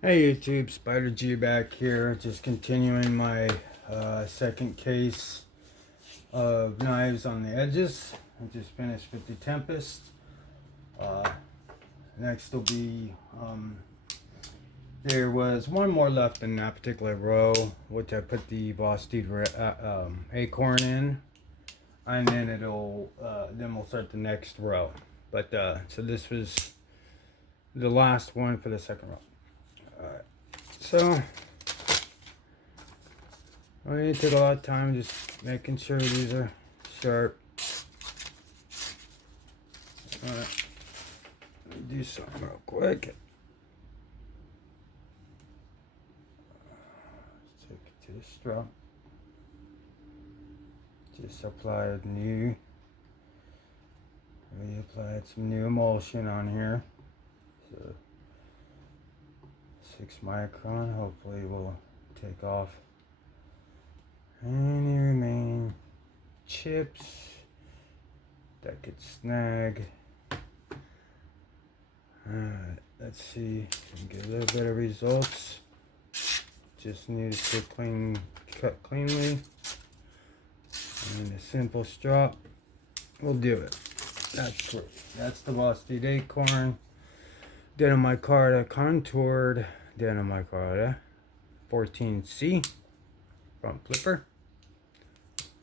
Hey YouTube, Spider G back here, just continuing my second case of knives on the edges. I just finished with the Tempest. Uh, Next will be, there was one more left in that particular row, which I put the acorn in, and then then we'll start the next row. But so this was the last one for the second row. Alright, so I need to take a lot of time just making sure these are sharp. Alright, let me do something real quick. Let's take it to the straw. Just applied reapplied some new emulsion on here. So 6 micron, hopefully will take off any remaining chips that could snag. Alright, let's see if we can get a little bit of results. Just need to cut cleanly. And a simple strop will do it. That's the Boston Acorn. Denomicarta contoured Denomicarta 14C from Flipper.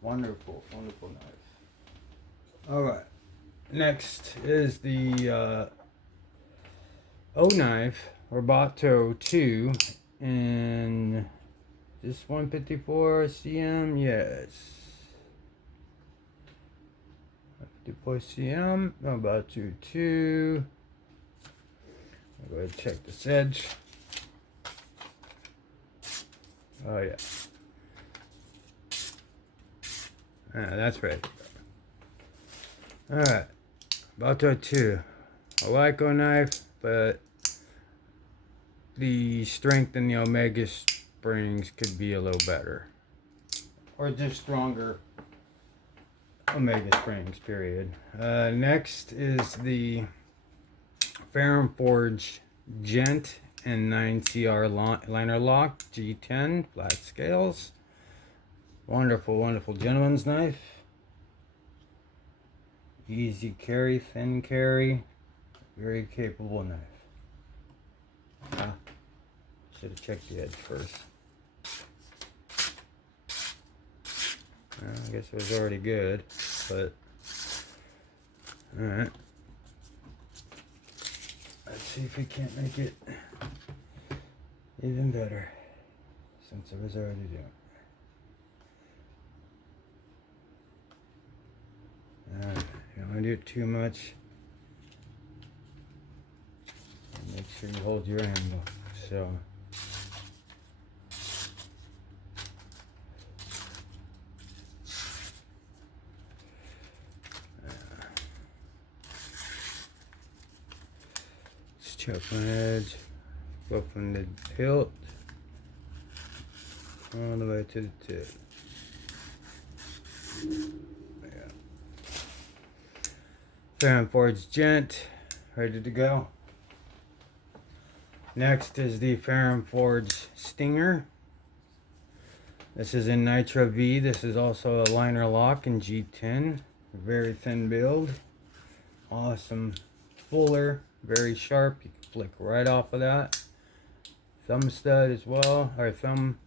Wonderful, wonderful knife. Alright, next is the O knife, Roboto 2 in this 154 cm, yes. 154 cm, Roboto 2. I'll go ahead and check this edge. Oh yeah. That's right. Alright. Roboto 2. A Leica knife, but the strength in the Omega springs could be a little better. Or just stronger Omega springs, period. Next is the Ferrum Forge Gent N9CR liner lock G10 flat scales. Wonderful, wonderful gentleman's knife. Easy carry, thin carry, very capable knife. Should have checked the edge first. I guess it was already good, but alright. Let's see if we can't make it even better, since it was already doing it. Alright, you don't want to do it too much. Make sure you hold your angle. So let's chop my edge, go from the hilt all the way to the tip. Yeah. Ferrum Forge Gent, ready to go. Next is the Ferrum Forge Stinger. This is in Nitro V. This is also a liner lock in G10. Very thin build. Awesome fuller. Very sharp. You can flick right off of that. Thumb stud as well. Or thumb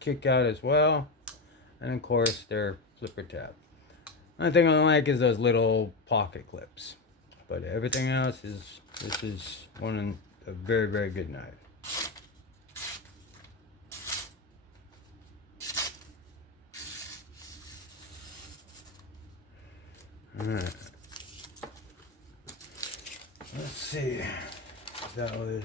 kick out as well. And of course their flipper tab. Only thing I don't like is those little pocket clips. But everything else is, this is a very, very good knife. Alright. Let's see. That was.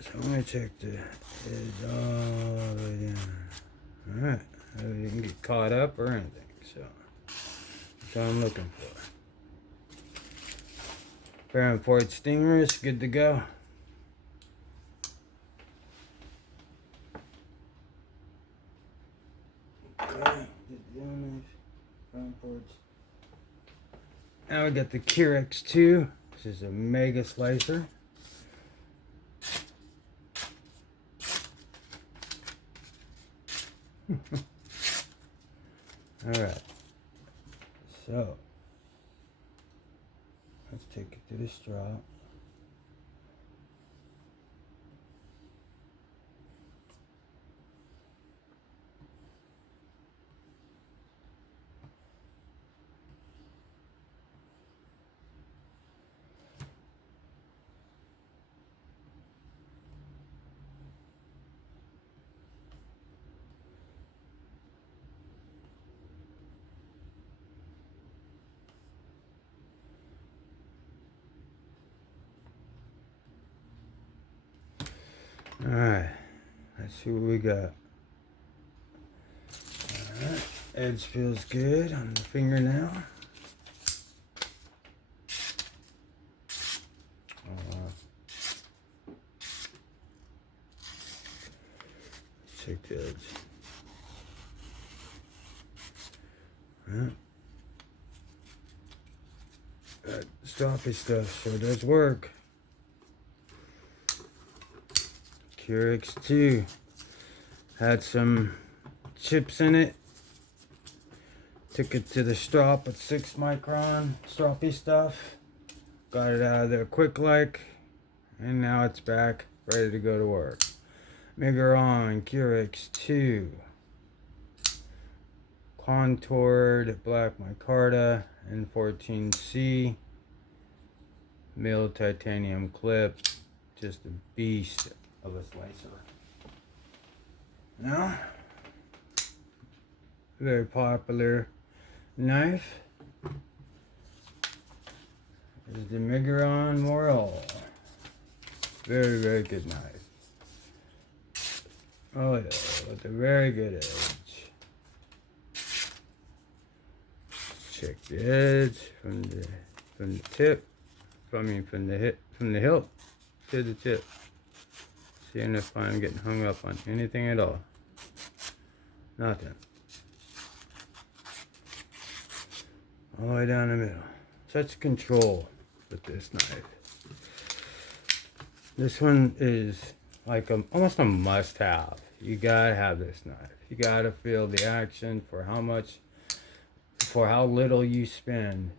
So I'm going to check the edge all the way down. Alright. I didn't get caught up or anything. So that's what I'm looking for. Ferrum Forge Stinger is good to go. Okay, get Round boards. Now we got the Curex 2. This is a mega slicer. Alright. So let's take it to the straw. Alright, let's see what we got. Alright, edge feels good on the finger now. Let's check the edge. That stroppy stuff sure does work. Curex 2 had some chips in it. Took it to the strop at 6 micron stroppy stuff. Got it out of there quick like, and now it's back ready to go to work. Migron Curex 2 contoured black micarta N14C milled titanium clip, just a beast of a slicer. Now, very popular knife is the Migron Morel. Very, very good knife. Oh yeah, with a very good edge. Check the edge from the tip, from the hilt to the tip. Seeing if I'm getting hung up on anything at all. Nothing. All the way down the middle. Such control with this knife. This one is like almost a must-have. You gotta have this knife. You gotta feel the action for how little you spend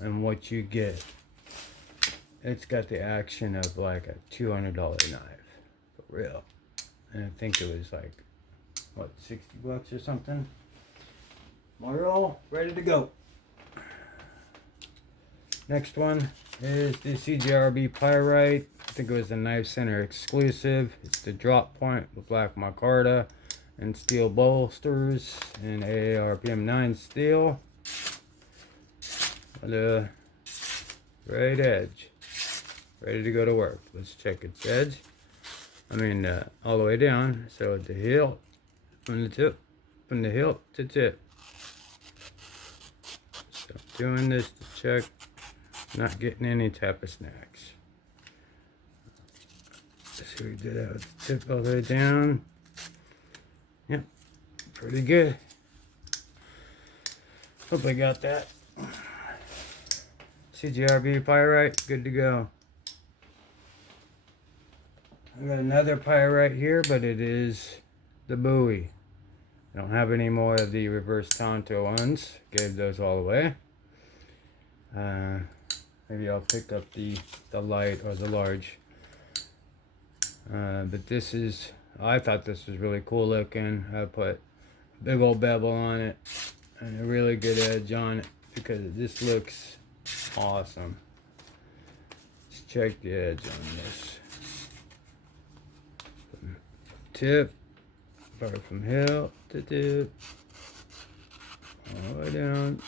and what you get. It's got the action of like a $200 knife. For real. And I think it was like, what, 60 bucks or something? Morel, ready to go. Next one is the CGRB Pyrite. I think it was a Knife Center exclusive. It's the drop point with black micarta and steel bolsters and AARPM 9 steel. With a right edge. Ready to go to work. Let's check its edge. All the way down. So at the hilt, from the hilt to tip. So I'm doing this to check not getting any type of snacks. So we did that with the tip all the way down. Yep, pretty good. Hope I got that. CGRB Pyrite, good to go. I got another Pyrite here, but it is the Bowie. I don't have any more of the reverse Tonto ones. Gave those all away. Maybe I'll pick up the light or the large. But this is, I thought this was really cool looking. I put a big old bevel on it and a really good edge on it because this looks awesome. Let's check the edge on this. From tip, or from hilt to tip, all the way down.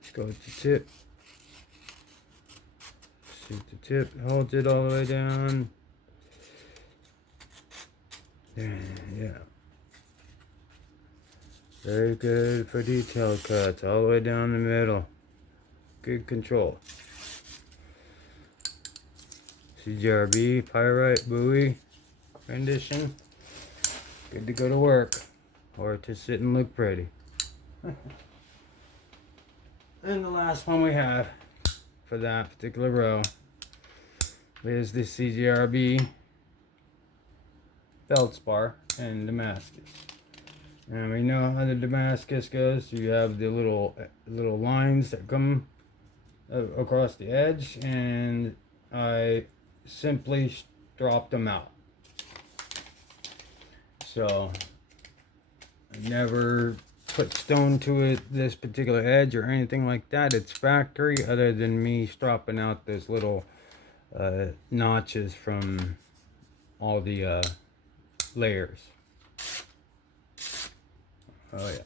Let's go with the tip. Shoot the tip, hold it all the way down. Yeah. Very good for detail cuts, all the way down the middle. Good control. CGRB, Pyrite, Bowie, rendition. Good to go to work. or to sit and look pretty. And the last one we have for that particular row is the CGRB feldspar and Damascus. And we know how the Damascus goes. You have the little lines that come across the edge, and I simply dropped them out. So I never put stone to it, this particular edge or anything like that. It's factory, other than me stropping out those little notches from all the layers. Oh yeah,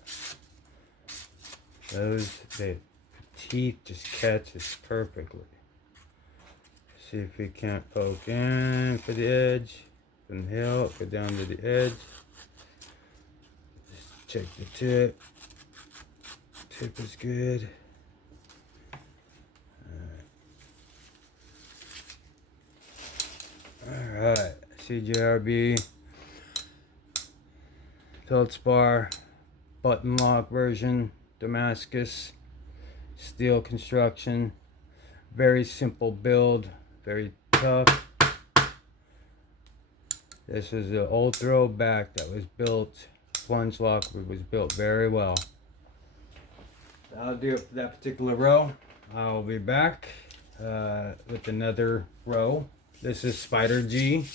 the teeth just catch this perfectly. See if we can't poke in for the edge from the hilt, go down to the edge. Just check the tip. Tip is good. Alright, CGRB feldspar button lock version, Damascus steel construction. Very simple build, very tough. This is an old throwback that was built, plunge lock was built very well. That'll do it for that particular row. I'll be back with another row. This is Spider G.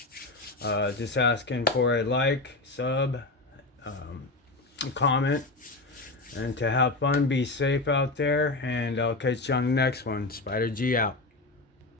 Just asking for a like, sub, comment, and to have fun, be safe out there, and I'll catch you on the next one. Spider G out.